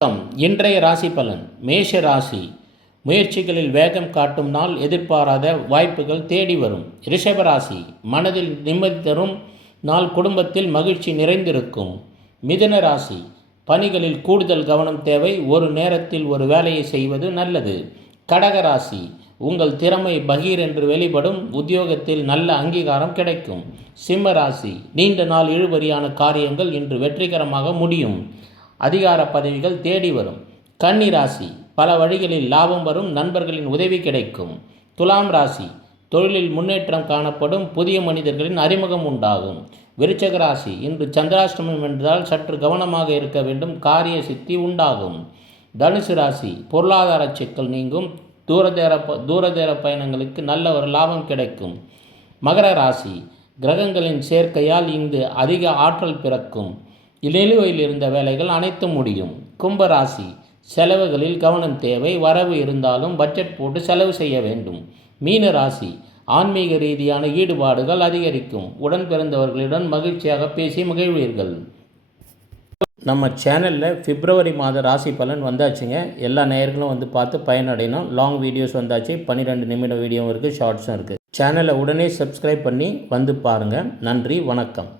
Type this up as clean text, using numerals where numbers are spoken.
இன்றைய ராசி பலன். மேஷ ராசி முயற்சிகளில் வேகம் காட்டும் நாள், எதிர்பாராத வாய்ப்புகள் தேடி வரும். ரிஷப ராசி மனதில் நிம்மதி தரும் நாள், குடும்பத்தில் மகிழ்ச்சி நிறைந்திருக்கும். மிதுன ராசி பணிகளில் கூடுதல் கவனம் தேவை, ஒரு நேரத்தில் ஒரு வேலையை செய்வது நல்லது. கடக ராசி உங்கள் திறமை பகீர் என்று வெளிப்படும், உத்தியோகத்தில் நல்ல அங்கீகாரம் கிடைக்கும். சிம்ம ராசி நீண்ட நாள் இழுபறியான காரியங்கள் இன்று வெற்றிகரமாக முடியும், அதிகார பதவிகள் தேடி வரும். கன்னி ராசி பல வழிகளில் லாபம் வரும், நண்பர்களின் உதவி கிடைக்கும். துலாம் ராசி தொழிலில் முன்னேற்றம் காணப்படும், புதிய மனிதர்களின் அறிமுகம் உண்டாகும். விருச்சக ராசி இன்று சந்திராஷ்டமம் என்றால் சற்று கவனமாக இருக்க வேண்டும், காரிய சித்தி உண்டாகும். தனுசு ராசி பொருளாதார சிக்கல் நீங்கும், தூரதேர பயணங்களுக்கு நல்ல ஒரு லாபம் கிடைக்கும். மகர ராசி கிரகங்களின் சேர்க்கையால் இங்கு அதிக ஆற்றல் பிறக்கும், நிலுவையில் இருந்த வேலைகள் அனைத்தும் முடியும். கும்பராசி செலவுகளில் கவனம் தேவை, வரவு இருந்தாலும் பட்ஜெட் போட்டு செலவு செய்ய வேண்டும். மீன ராசி ஆன்மீக ரீதியான ஈடுபாடுகள் அதிகரிக்கும், உடன் பிறந்தவர்களுடன் மகிழ்ச்சியாக பேசி மகிழ்வீர்கள். நம்ம சேனலில் பிப்ரவரி மாத ராசி பலன் வந்தாச்சுங்க. எல்லா நேயர்களும் வந்து பார்த்து பயனடையணும். லாங் வீடியோஸ் வந்தாச்சு, 12 நிமிட வீடியோவும் இருக்குது, ஷார்ட்ஸும் இருக்குது. சேனலை உடனே சப்ஸ்கிரைப் பண்ணி வந்து பாருங்கள். நன்றி, வணக்கம்.